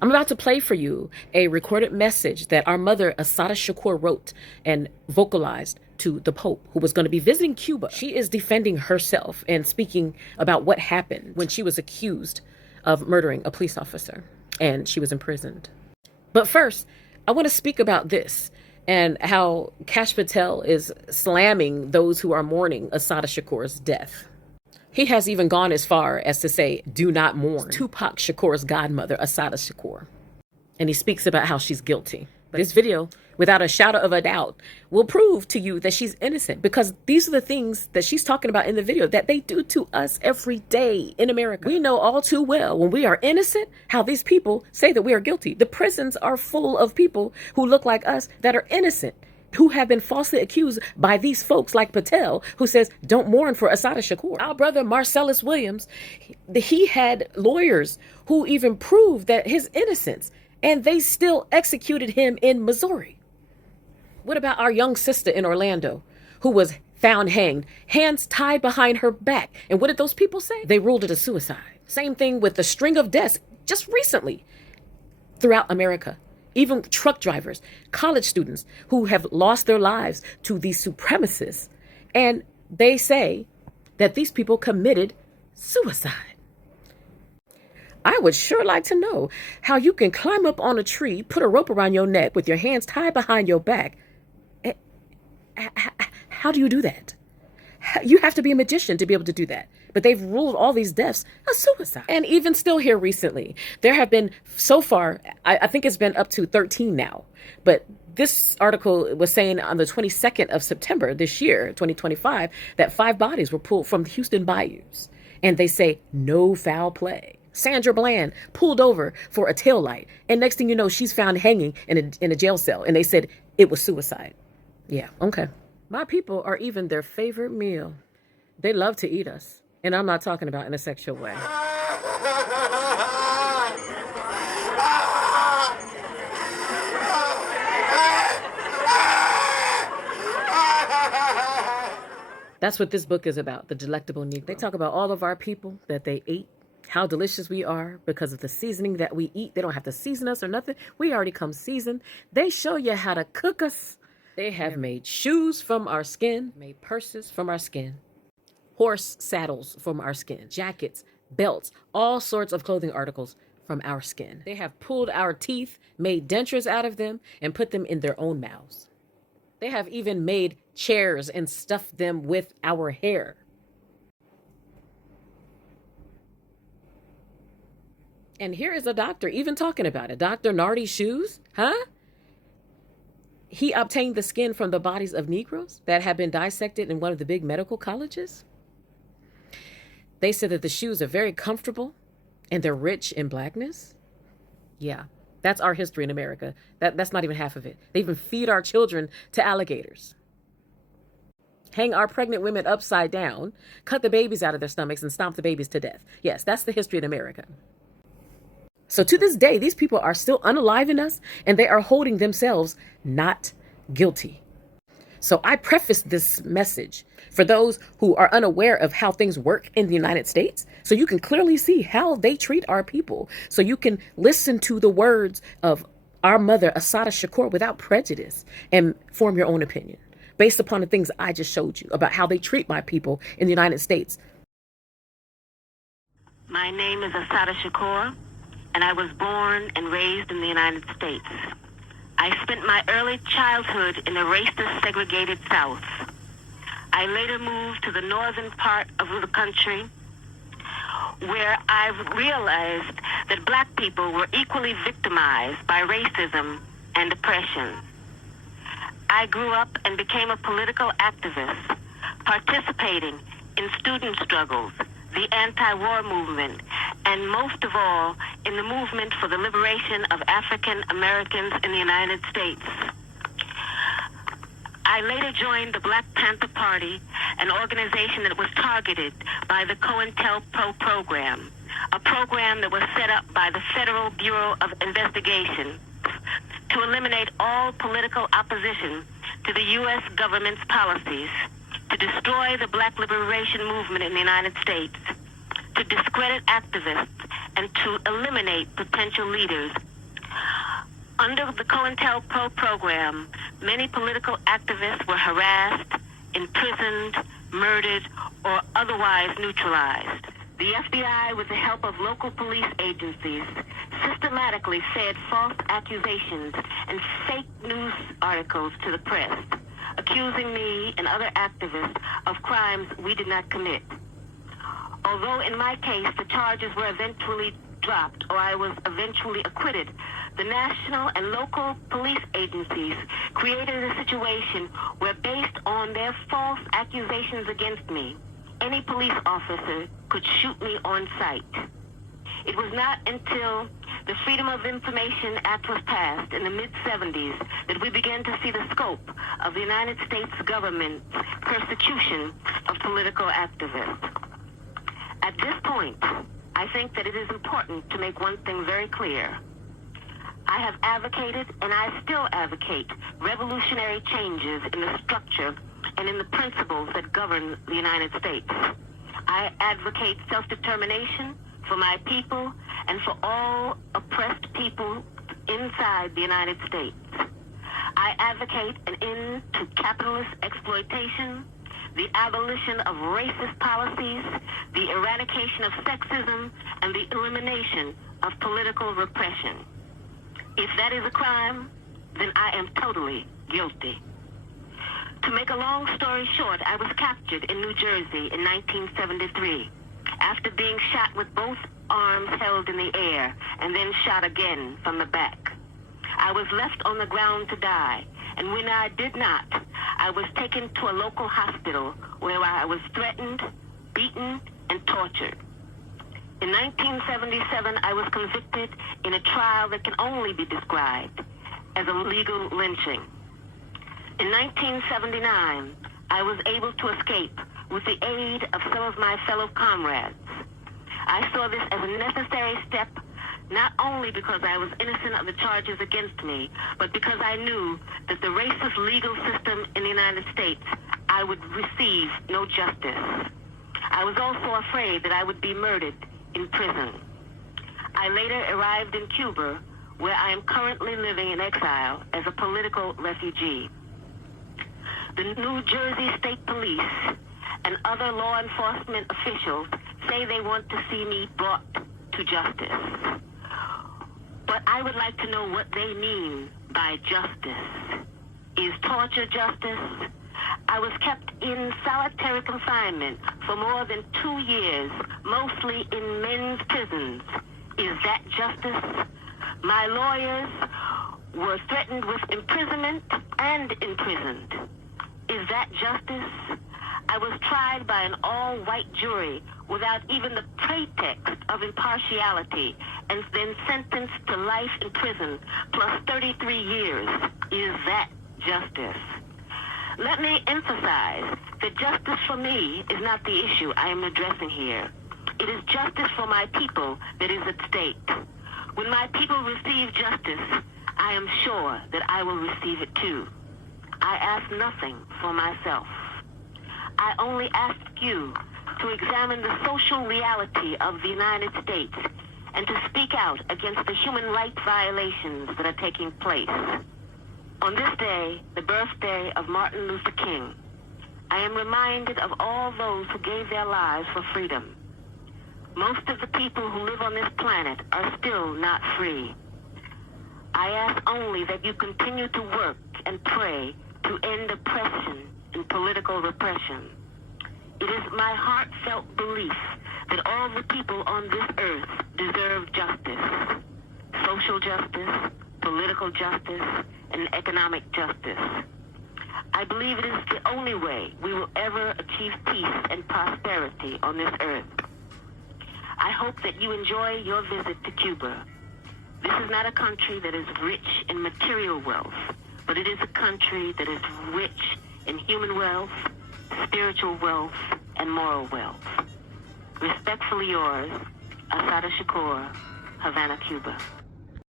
I'm about to play for you a recorded message that our mother, Assata Shakur, wrote and vocalized to the Pope, who was going to be visiting Cuba. She is defending herself and speaking about what happened when she was accused of murdering a police officer and she was imprisoned. But first, I want to speak about this and how Kash Patel is slamming those who are mourning Assata Shakur's death. He has even gone as far as to say, do not mourn Tupac Shakur's godmother, Assata Shakur. And he speaks about how she's guilty. But this video, without a shadow of a doubt, will prove to you that she's innocent, because these are the things that she's talking about in the video that they do to us every day in America. We know all too well when we are innocent how these people say that we are guilty. The prisons are full of people who look like us that are innocent, who have been falsely accused by these folks like Patel, who says, don't mourn for Assata Shakur. Our brother Marcellus Williams, he had lawyers who even proved that his innocence, and they still executed him in Missouri. What about our young sister in Orlando who was found hanged, hands tied behind her back? And what did those people say? They ruled it a suicide. Same thing with the string of deaths just recently throughout America. Even truck drivers, college students who have lost their lives to these supremacists. And they say that these people committed suicide. I would sure like to know how you can climb up on a tree, put a rope around your neck with your hands tied behind your back. How do you do that? You have to be a magician to be able to do that. But they've ruled all these deaths a suicide. And even still here recently, there have been so far, I think it's been up to 13 now. But this article was saying on the 22nd of September this year, 2025, that 5 bodies were pulled from the Houston bayous. And they say no foul play. Sandra Bland pulled over for a taillight. And next thing you know, she's found hanging in a jail cell. And they said it was suicide. Yeah, okay. My people are even their favorite meal. They love to eat us. And I'm not talking about in a sexual way. That's what this book is about, The Delectable Negro. They talk about all of our people that they ate, how delicious we are because of the seasoning that we eat. They don't have to season us or nothing. We already come seasoned. They show you how to cook us. They have made shoes from our skin, made purses from our skin, horse saddles from our skin, jackets, belts, all sorts of clothing articles from our skin. They have pulled our teeth, made dentures out of them, and put them in their own mouths. They have even made chairs and stuffed them with our hair. And here is a doctor even talking about it. Dr. Nardi Shoes, huh? He obtained the skin from the bodies of Negroes that had been dissected in one of the big medical colleges. They said that the shoes are very comfortable and they're rich in blackness. Yeah, that's our history in America. That's not even half of it. They even feed our children to alligators, hang our pregnant women upside down, cut the babies out of their stomachs, and stomp the babies to death. Yes, that's the history in America. So to this day, these people are still unaliving us, and they are holding themselves not guilty. So I preface this message for those who are unaware of how things work in the United States, so you can clearly see how they treat our people, so you can listen to the words of our mother, Assata Shakur, without prejudice and form your own opinion based upon the things I just showed you about how they treat my people in the United States. My name is Assata Shakur, and I was born and raised in the United States. I spent my early childhood in the racist, segregated South. I later moved to the northern part of the country, where I've realized that black people were equally victimized by racism and oppression. I grew up and became a political activist, participating in student struggles, the anti-war movement, and most of all, in the movement for the liberation of African Americans in the United States. I later joined the Black Panther Party, an organization that was targeted by the COINTELPRO program, a program that was set up by the Federal Bureau of Investigation to eliminate all political opposition to the U.S. government's policies, to destroy the black liberation movement in the United States, to discredit activists, and to eliminate potential leaders. Under the COINTELPRO program, many political activists were harassed, imprisoned, murdered, or otherwise neutralized. The FBI, with the help of local police agencies, systematically fed false accusations and fake news articles to the press, accusing me and other activists of crimes we did not commit. Although in my case the charges were eventually dropped or I was eventually acquitted, the national and local police agencies created a situation where, based on their false accusations against me, any police officer could shoot me on sight. It was not until the Freedom of Information Act was passed in the mid-70s that we began to see the scope of the United States government's persecution of political activists. At this point, I think that it is important to make one thing very clear. I have advocated, and I still advocate, revolutionary changes in the structure and in the principles that govern the United States. I advocate self-determination for my people and for all oppressed people inside the United States. I advocate an end to capitalist exploitation, the abolition of racist policies, the eradication of sexism, and the elimination of political repression. If that is a crime, then I am totally guilty. To make a long story short, I was captured in New Jersey in 1973 after being shot with both arms held in the air and then shot again from the back. I was left on the ground to die, and when I did not, I was taken to a local hospital where I was threatened, beaten, and tortured. In 1977, I was convicted in a trial that can only be described as a legal lynching. In 1979, I was able to escape with the aid of some of my fellow comrades. I saw this as a necessary step, not only because I was innocent of the charges against me, but because I knew that the racist legal system in the United States, I would receive no justice. I was also afraid that I would be murdered in prison. I later arrived in Cuba, where I am currently living in exile as a political refugee. The New Jersey State Police and other law enforcement officials say they want to see me brought to justice. But I would like to know what they mean by justice. Is torture justice? I was kept in solitary confinement for more than 2 years, mostly in men's prisons. Is that justice? My lawyers were threatened with imprisonment and imprisoned. Is that justice? I was tried by an all-white jury without even the pretext of impartiality and then sentenced to life in prison plus 33 years. Is that justice? Let me emphasize that justice for me is not the issue I am addressing here. It is justice for my people that is at stake. When my people receive justice, I am sure that I will receive it too. I ask nothing for myself. I only ask you to examine the social reality of the United States and to speak out against the human rights violations that are taking place. On this day, the birthday of Martin Luther King, I am reminded of all those who gave their lives for freedom. Most of the people who live on this planet are still not free. I ask only that you continue to work and pray to end oppression and political repression. It is my heartfelt belief that all the people on this earth deserve justice. Social justice, political justice, and economic justice. I believe it is the only way we will ever achieve peace and prosperity on this earth. I hope that you enjoy your visit to Cuba. This is not a country that is rich in material wealth, but it is a country that is rich in human wealth, spiritual wealth, and moral wealth. Respectfully yours, Assata Shakur, Havana, Cuba.